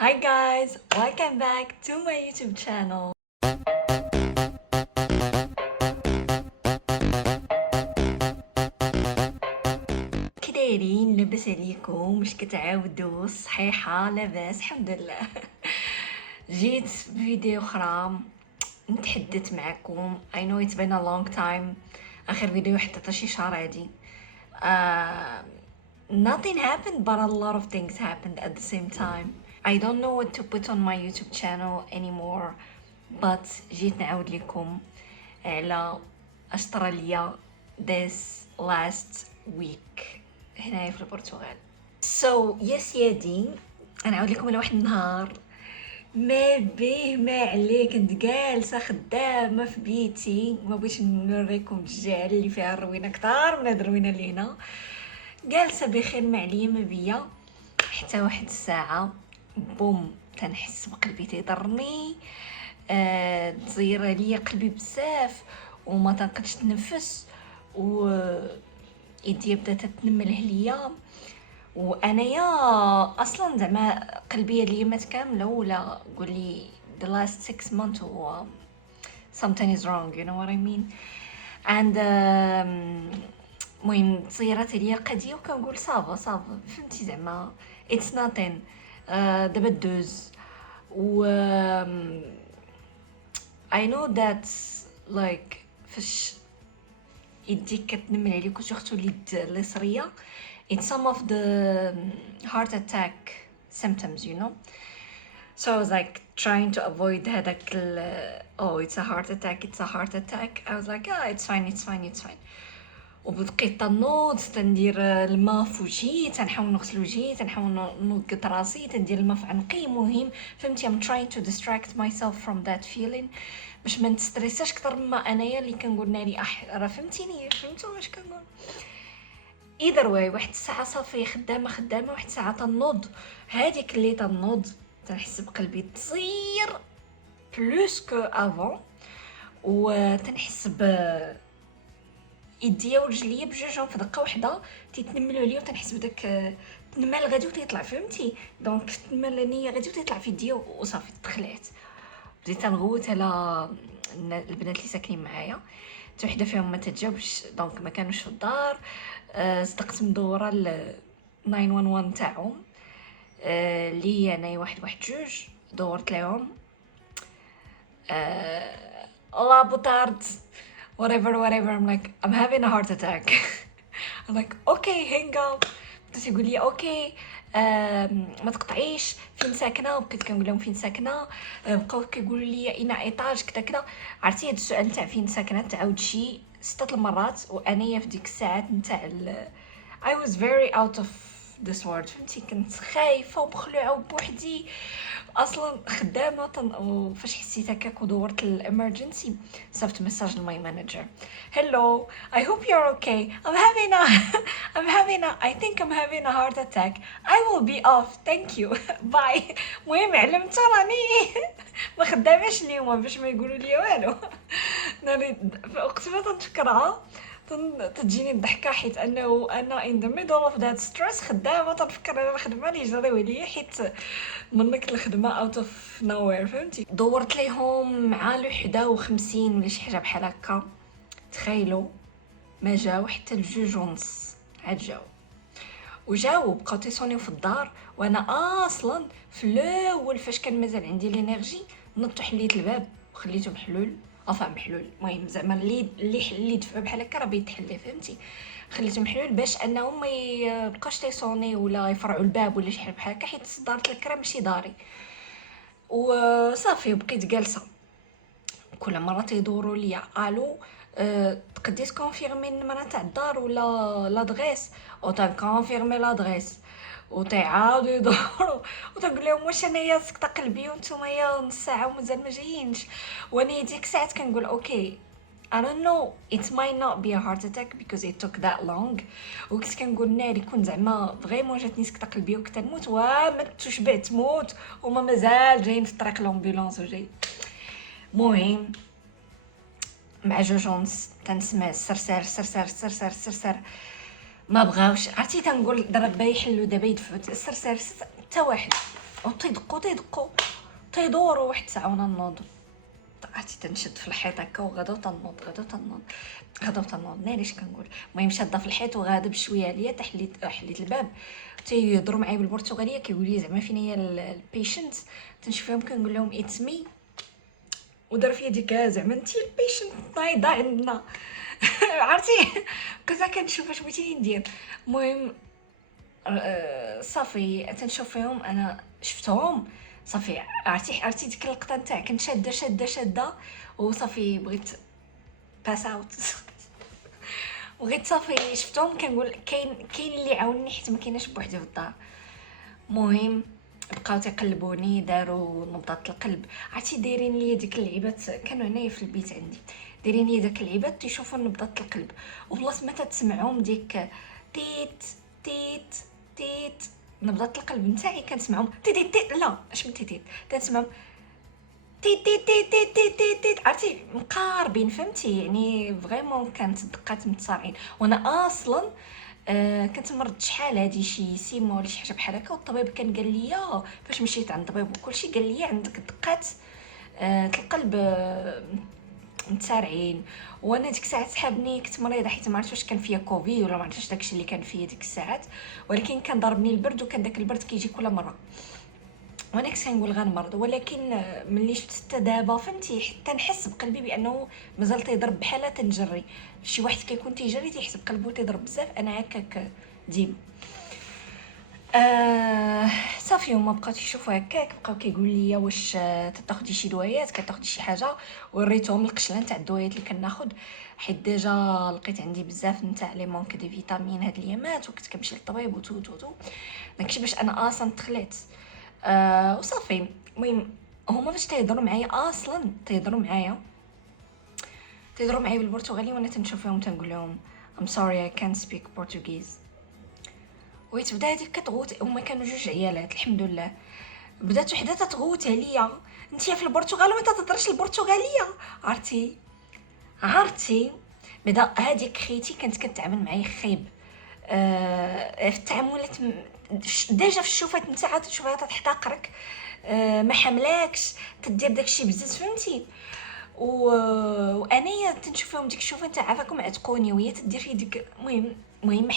Hi guys, welcome back to my YouTube channel. كي دايرين؟ لاباس عليكم؟ واش كتعاودوا؟ صحيحه؟ لاباس الحمد لله. جيت بفيديو اخرى نتحدث معكم. I know it's been a long time. اخر فيديو حطيته شي شهر عادي. uh, Nothing happened but a lot of things happened at the same time. I don't know what to put on my YouTube channel anymore, but جيت نعاود لكم على استراليا this last week هنايا في البرتغال. So yes يادي نعاود لكم على واحد النهار ما بيه ما عليه. كنت جالسه خدامه في بيتي، ما بغيتش نوريكم الجهه اللي فيها الروينه كتار من هاد الروينه اللي هنا. جالسه بخير ما عليا ما بيا حتى واحد الساعه بوم تنحس بقلبي تيضرني. تزير عليا قلبي بزاف وما تنقدش نتنفس، و يدي بدات تنمل عليا. وانايا اصلا زعما قلبي هاد اليامات كامله ولا قولي the last 6 months هو something is wrong, you know what I mean. and المهم تصيرات عليا القضيه وكنقول صافا فهمتي زعما it's nothing. دابا دوز و I know that like فاش يديك كتنمل عليك وسورتو اليد اليسريه it's some of the heart attack symptoms, you know. So I was like trying to avoid هذاك oh it's a heart attack. I was like it's fine. وبقيت تنوض تندير الماء في وجهي، تنحاول نغسل وجهي، تنحاول نوقد راسي، تندير الماء في عنقي. مهم فهمتي I'm trying to distract myself from that feeling باش ما نستريساش اكثر مما انايا اللي كنقول ناري راه فهمتيني. فهمتوا واش كنقول؟ either way واحد الساعه صافي خدامه واحد الساعه تنوض. هذيك اللي تنوض تنحس بقلبي تصير بلوس كو افون، وتنحس ب يديا ورجليا بجوجهم في دقه واحده تيتنملوا عليا، وتنحس بداك التنمال غادي وتيطلع فهمتي. دونك التنمال انايا غادي وتيطلع في يديا وصافي تخلعت. بديت نغوت على البنات اللي ساكنين معايا، حتى وحده فيهم ما تتجاوبش، دونك ما كانوش في الدار. صدقت مدوره ل 911 تاعهم، اللي هي انايا واحد جوج دورت لهم. الله بوطارد whatever. I'm like I'm having a heart attack. I'm like okay hang up. بس يقول لي اوكي ما تقطعيش فين ساكنه، وبقيت كنقول لهم فين ساكنه. بقاو كيقولوا لي اين ايطاج كذا. عرفتي هذا السؤال نتاع فين ساكنه تعاود شي 6 المرات، وانايا في ديك الساعات نتاع I was very out of this world. فهمتي كنت خايفه ومخلوعه وبوحدي اصلا خدامه. وفاش حسيت هكاك ودورت الامرجنسي صيفط مساج لماي مانجر. hello I hope you're okay. I think I'm having a heart attack. I will be off, thank you. باي. المهم علمت راني ما خداماش اليوم باش ما يقولوا لي والو. ناري في وقت ما تنفكرها تجيني الضحكه، حيت انه انا in the middle of that stress خدامه تنفكر على الخدمه اللي جراو عليا، حيت منك الخدمه out of nowhere فهمتي. دورت ليهم مع 51 ولا شي حاجه بحال هكا. تخيلوا ما جاو حتى الجوج ونص عاد وجاو بقاو تيصونيو في الدار. وانا اصلا في الاول فاش كان مازال عندي لينيرجي نطو حليت الباب وخليته محلول. محلول المهم زعما اللي حليت بحال هكا راه بيتحلي فهمتي. خليته محلول باش انهم ما يبقاش تيصوني ولا يفرعوا الباب ولا شي حاجه بحال هكا، حيت صدرت الكرا ماشي داري. وصافي بقيت جالسه كل مره تيدوروا ليا الو تقدي تكونفيرمي النمره تاع الدار ولا لادغيس، او تنكونفيرمي لادغيس وتعاودوا يدوروا وتنقول لهم واش انايا سكت قلبي وانتوما يا نص ساعه ومازال ما جايينش. وانا ديك الساعه كنقول اوكي I don't know, it might not be a heart attack because it took that long. وكنت كنقول ناري كون زعما فريمون جاتني سكتة قلبيه وكنت نموت وما تشبع تموت وما مازال جايين في الطريق لومبيلونس وجاي. المهم مع جوجونس تنسمع السرسار ما بغاوش. عرفتي تنقول دابا يحلوا دابا يدفعوا السرسار حتى واحد وتيدقوا تيدوروا واحد الساعه وانا نوض. عرفتي تنشد في الحيط هكا وغدا تنوض ناري اش كنقول. المهم شاده في الحيط وغاده بشويه عليا حليت الباب، تيهضروا معايا بالبرتغاليه كيقول لي زعما فين هي البيشنت. تنشوفهم كنقول لهم اتس مي، ودار فيا ديك زعما انت البيشنت نايضه عندنا. عرفتي كذا كنشوف اش بغيتي ندير. المهم صافي تنشوف فيهم انا شفتهم صافي. عرفتي ديك اللقطه نتاع كنت شاده وصافي بغيت باس اوت. بغيت صافي شفتهم كنقول كاين اللي عاونني حيت ما كايناش بوحدي في الدار. المهم بقاو تيقلبوني داروا نبضات القلب. عرفتي دايرين ليا ديك اللعيبات كانوا هنايا في البيت عندي، دايرين ليا داك اللعيبات تيشوفوا نبضات القلب، وبلاص ما تتسمعهم ديك تيت تيت تيت نبضات القلب نتاعي كنسمعهم تيت تيت تيت. لا اش من تيت تيت تنسمعهم تيت تيت تيت تيت تيت تيت تيت. عرفتي مقاربين فهمتي يعني فريمون كانت الدقات متصارعين. وانا اصلا كنت مرضت شحال هادي شي سيمه ولا شي حاجه بحال هكا، والطبيب كان قال لي فاش مشيت عند الطبيب وكلشي قال لي عندك دقات القلب متسارعين. وانا ديك الساعه سحابني كنت مريضه حيت ما عرفتش واش كان فيا كوفيد ولا ما عرفتش داكشي اللي كان فيا ديك الساعات، ولكن كان ضربني البرد وكان داك البرد كيجي كل مره وانا كنت كنقول غنمرض. ولكن ملي شفت حتى دابا فهمتي حتى نحس بقلبي بانه مازال تيضرب بحال تنجري. شي واحد كيكون تيجري تيحس بقلبو تيضرب بزاف، انا هكاك ديما. صافي هما بقاو تيشوفوا هكاك، بقاو كيقول لي واش تاخدي شي دوايات كتاخدي شي حاجه. وريتهم القشله نتاع الدوايات اللي كناخد، حيت ديجا لقيت عندي بزاف نتاع لي مونك دي فيتامين هاد الايامات وكنت كنمشي للطبيب وتو داكشي باش انا اصلا تخليت. وصافي. المهم هما فاش تيهضروا معايا اصلا تيهضروا معايا بالبرتغالي وانا تنشوف فيهم تنقول لهم I'm sorry I can't speak Portuguese. وتبدا هذيك كتغوت. هما كانوا جوج عيالات الحمد لله. بدات وحده تتغوت عليا انتيا في البرتغال وما تهضرش البرتغاليه. عرفتي بدا هذيك خيتي كانت كتعامل معايا خايب في التعاملات. ديجا في الشوفات نتاعها تشوفها تحتقرك ما حملاكش تدير داكشي بزاف فهمتي. وانايا تنشوفهم ديك الشوفه نتاع عافاكم عتقوني وهي تدير في ديك. المهم ما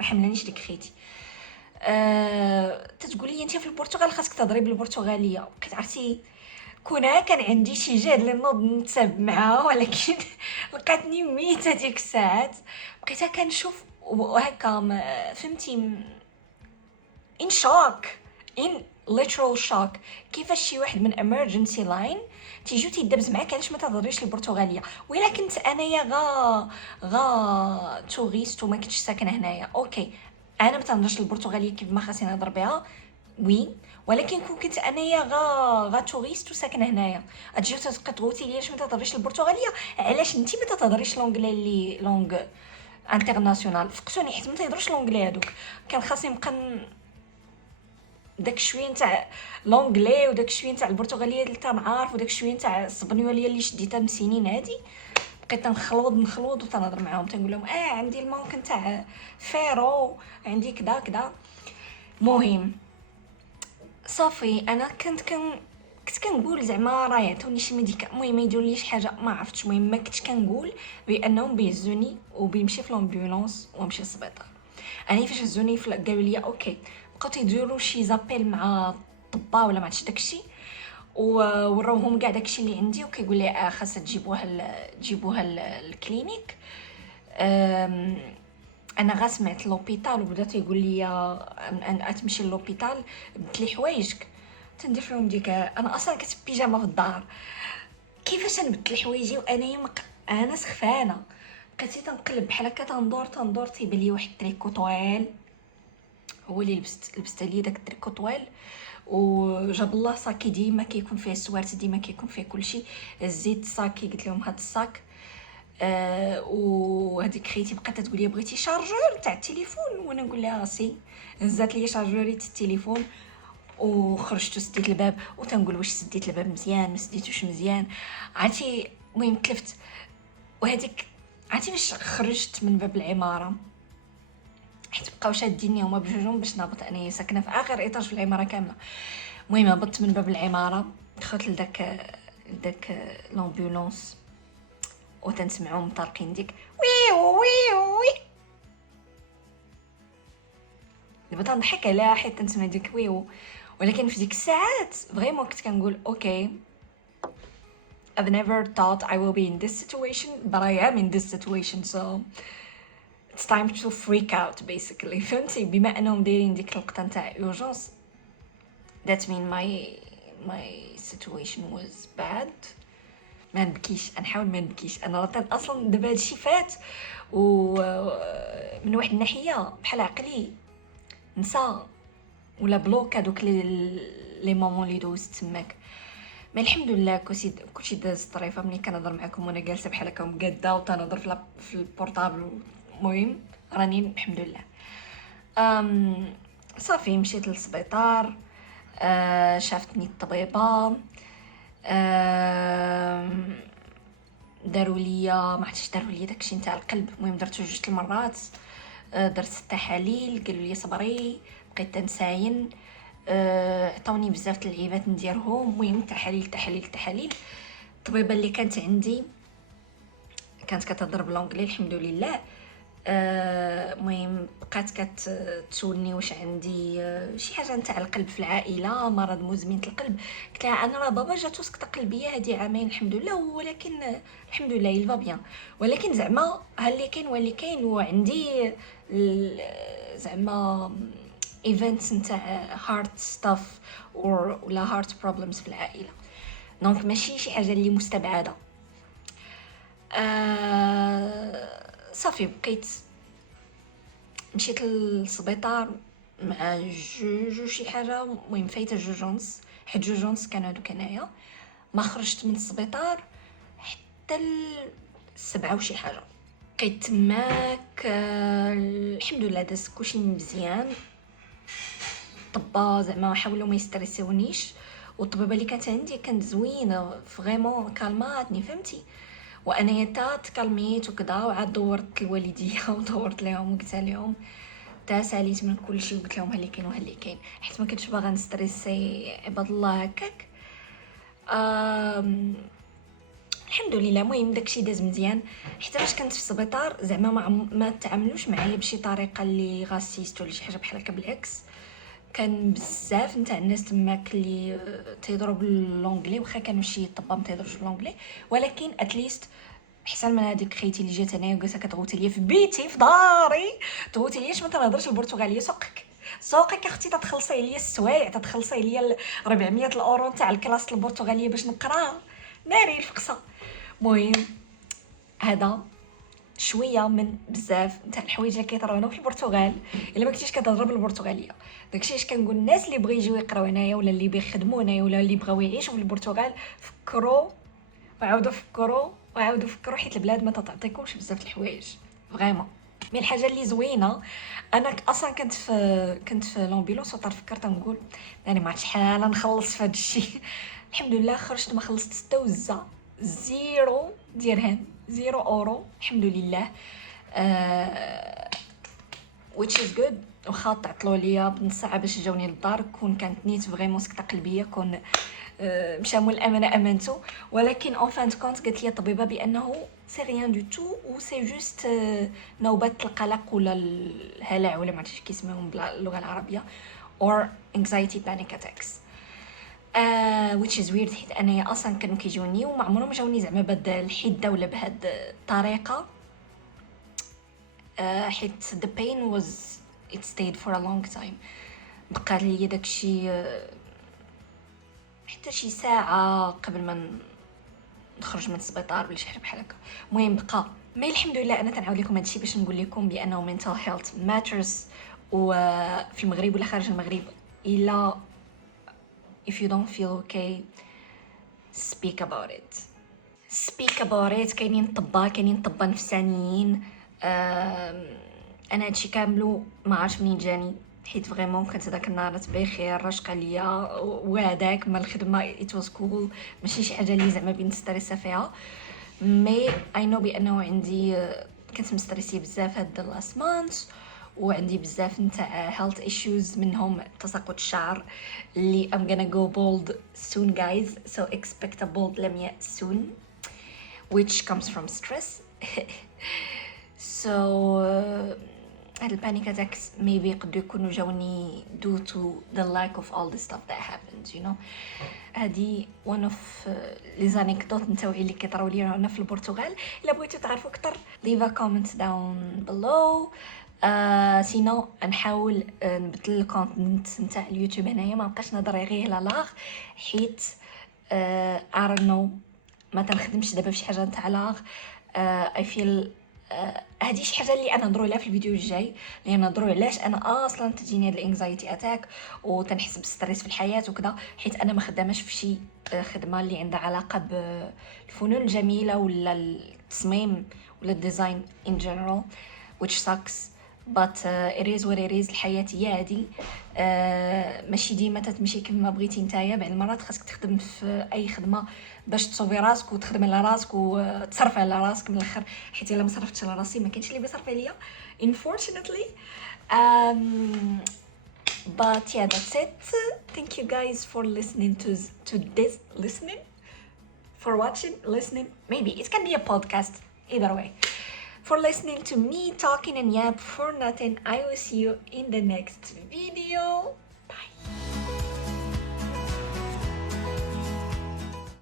حملانيش ديك خيتي. تتقول لي انت في البرتغال خاصك تهضري بالبرتغاليه. بقيت عرفتي كون كان عندي شي جهد اللي نوض نتساب معاها، ولكن لقاتني ميته ديك الساعات. بقيت كنشوف وهكا فهمتي in shock in literal shock. كيفاش شي واحد من emergency line تيجيو تيدبز معاك علاش ما تهضريش البرتغاليه. وإلا كنت انايا غا توريست وما كنتش ساكنه هنايا اوكي انا ما تهضرش البرتغاليه كيف ما خاصني نهضر بها وي. ولكن كنت انايا غا توريست وساكنه هنايا اجيو تغوتي لي علاش ما تهضريش البرتغاليه، علاش انت ما تهضريش لونجلي اللي لونغ انترناسيونال. فقتوني حيت ما تهضرش لونجلي هذوك. كان خاصني نبقى داك شويه نتاع لونجلي وداك شويه نتاع البرتغاليه اللي تنعرف وداك شويه نتاع السبنيوليه اللي شديتها من سنين هادي. بقيت نخلوض وتنهضر معاهم تنقول لهم عندي المونك نتاع فيرو عندي كدا. مهم صافي انا كنت كنقول زعما راه يعطوني شي ميديكا. المهم ما يديروا لي شي حاجه ما عرفتش. المهم ما كنتش كنقول بانهم بيهزوني وبيمشي في لومبولانس ومشي للسبيطار. انا فاش هزوني قالوا لي اوكي بقاو تيديروا شي زابيل مع الطبا ولا ما عرفتش داكشي وراوهم كاع داكشي اللي عندي وكيقول لي خاصها تجيبوها الكلينيك. انا غا سمعت لوبيتال وبدا تيقول لي ان تمشي للوبيتال بدلي حوايجك. تندير فيهم ديك انا اصلا كنت بيجامه في الدار كيفاش نبدل حوايجي وانايا انا سخفانه. بقيت تنقلب بحال هكا تندور تيبان لي واحد التريكو طويل هو اللي لبست لي داك التريكو طويل. وجاب الله صاكي ديما كيكون فيه السوارت ديما كيكون فيه كلشي. زيت صاكي قلت لهم هاد الصاك وهذيك خيتي بقات تقول لي بغيتي شارجور تاع التليفون وانا نقول لها سي. هزات لي شارجوريت التليفون وخرجت وسديت الباب وتنقول واش سديت الباب مزيان ما سديتوش مزيان. عرفتي المهم تلفت وهذيك عرفتي باش خرجت من باب العماره حيت بقاو شاديني هما بجوجهم باش نهبط. انايا ساكنه في اخر ايطاج في العماره كامله. المهم هبطت من باب العماره، دخلت لداك لامبولانس وتنسمعهم طارقين ديك ويو ويو وي. دابا تنضحك عليها حيت تنسمع ديك ويو، ولكن في ديك الساعات فريمون كنت كنقول اوكي I've never thought I will be in this situation but I am in this situation so it's time to freak out basically. فهمتي؟ بما انهم دايرين ديك اللقطه نتاع urgence that mean my situation was bad. ما نبكيش، نحاول ما نبكيش. انا راه اصلا دابا هادشي فات ومن واحد الناحيه بحال عقلي نسى ولا بلوك هذوك لي مومون اللي دوزت تماك. ما الحمد لله كلشي داز طريفه. ملي كنهضر معكم وانا جالسه بحال هكا مقاده وتنهضر في البورطابل، المهم راني الحمد لله. صافي مشيت للسبيطار، شافتني الطبيبه، داروا ليا ما عرفتش داروا ليا داكشي نتاع القلب. المهم درتو 2 المرات، درت التحاليل قالوا لي صبري، بقيت تنساين، عطاوني بزاف د اللعيبات نديرهم. المهم تحاليل. الطبيبه اللي كانت عندي كانت كتهضر بالانجلي الحمد لله. المهم بقات كتسولني واش عندي شي حاجه نتاع القلب في العائله، مرض مزمن القلب. قلت لها انا راه بابا جاتو سكته قلبيه هذه عامين الحمد لله، ولكن الحمد لله يلفا بيان، ولكن زعما ها اللي كاين وعندي زعما ايفنتس نتاع هارت ستاف ولا هارت بروبلمز في العائله. دونك ماشي شي حاجه اللي مستبعده. صافي بقيت مشيت للسبيطار مع جوج شي حاجه. المهم فايته جوجونس، حيت جوجونس كانوا هادوك هنايا. ما خرجت من السبيطار حتى 7 وشي حاجه. بقيت تماك الحمد لله داز كلشي مزيان. الطبا زعما حاولوا ما يستريسيونيش، والطبيبه اللي كانت عندي كانت زوينه فريمون كالماتني فهمتي. وانا تا تكلميت وكذا، وعاد دورت الوالديه ودورت لهم وقلت لهم تا ساليت من كل شيء وقلت لهم ها اللي كاين حيت ما كنتش باغا نستريسي عباد الله هكاك. الحمد لله. المهم داكشي داز مزيان حتى فاش كنت في السبيطار زعما ما تعاملوش معايا بشي طريقه اللي غاسيست ولا شي حاجه بحال هكا، بالعكس كان بزاف نتاع الناس تماك اللي تيهضروا باللونجلي، واخا كانوا شي طبا ما تيهضروش باللونجلي، ولكن اتليست احسن من هذيك خيتي اللي جات هنايا وقالت كتغوتي ليا في بيتي في داري، تغوتي ليا ما تنهضرش البرتغاليه. سوقك اختي تتخلصي ليا السوايع، تتخلصي ليا 400 الاورو تاع الكلاس البرتغاليه باش نقرا ناري الفقصه. المهم هذا شويه من بزاف نتاع الحوايج اللي كيطراونا في البرتغال الا ما كنتيش كتهضر بالبرتغاليه. داكشي اش كنقول الناس اللي بغيو يجيو يقراو هنايا ولا اللي بيخدموا هنايا ولا اللي بغاو يعيشوا في البرتغال، فكروا وعاودوا فكروا حيت البلاد ما تعطيكمش بزاف الحوايج فريمون. مي الحاجه اللي زوينه انا اصلا كنت في لامبيلونس وطار فكرت نقول يعني ما عرفتش شحال نخلص في هذا الشيء. الحمد لله خرجت ما خلصت 6 وزه 0 درهم 0 اورو الحمد لله. which is good. وخا تعطلوا ليا بنص ساعه باش جاوني للدار، كون كانت نيت فريمون سكته قلبيه، كون مشى مول الامانه امنتو، ولكن اون فان كونت قالت لي الطبيبه بانه سي ريان دو تو و سي جوست نوبات القلق ولا الهلع ولا ما عرفتش كيسميهم باللغه العربيه or anxiety panic attacks. which is weird حيت انايا اصلا كانوا كيجوني وما عمرهم جاوني زعما بهاد الحده ولا بهاد الطريقه. حيت the pain was it stayed for a long time. بقى لي داكشي حتى شي ساعه قبل ما نخرج من السبيطار ولا شي حاجه بحال هكا. المهم بقى مي الحمد لله انا تنعاود لكم هادشي باش نقول لكم بانه mental health matters. وفي المغرب ولا خارج المغرب الا if you don't feel okay speak about it. كاينين طبا نفسانيين. انا هادشي كاملو ما عرفت منين جاني، حيت فريمون كنت داك النهار بخير راشقه ليا وهداك مع الخدمه it was cool، ماشي شي حاجه اللي زعما بنستريس فيها. مي اي نو بانه عندي كنت مستريسي بزاف هاد لاست مانث وعندي بزاف نتاع health issues منهم تساقط الشعر اللي I'm gonna go bald soon guys, so expect a bald لمياء soon which comes from stress. so هاد البانيك اتاكس maybe يقدروا يكونوا جاوني due to the lack of all the stuff that happened, you know. هادي one of لي زانيكدوت نتاوعي اللي كيطراو لي هنا في البرتغال. الا بغيتو تعرفوا اكثر leave a comment down below. سينو نحاول نبدل الكونتنت نتاع اليوتيوب هنايا، ما بقاش نهضر غير على لاغ حيت I don't know ما تنخدمش دابا فشي حاجه نتاع لاغ. I feel هادي شي حاجه اللي انا نهضروا عليها في الفيديو الجاي، اللي نهضروا علاش انا اصلا تجيني هاد الانكزايتي اتاك وتنحس بالستريس في الحياه وكذا، حيت انا ما خداماش في شي خدمه اللي عندها علاقه بالفنون الجميله ولا التصميم ولا الديزاين in general which sucks but it is what it is. الحياه هي هادي، ماشي ديما تتمشي كما بغيتي نتايا. بعض المرات خاصك تخدم في اي خدمه باش تصوبي راسك وتخدم على راسك وتصرف على راسك من الاخر، حيت الا ما صرفتش على راسي ما كاينش اللي بيصرف عليا unfortunately. But yeah, that's it. Thank you guys for listening to this for watching, listening, maybe it can be a podcast, either way, for listening to me talking and yap for nothing. I will see you in the next video. Bye.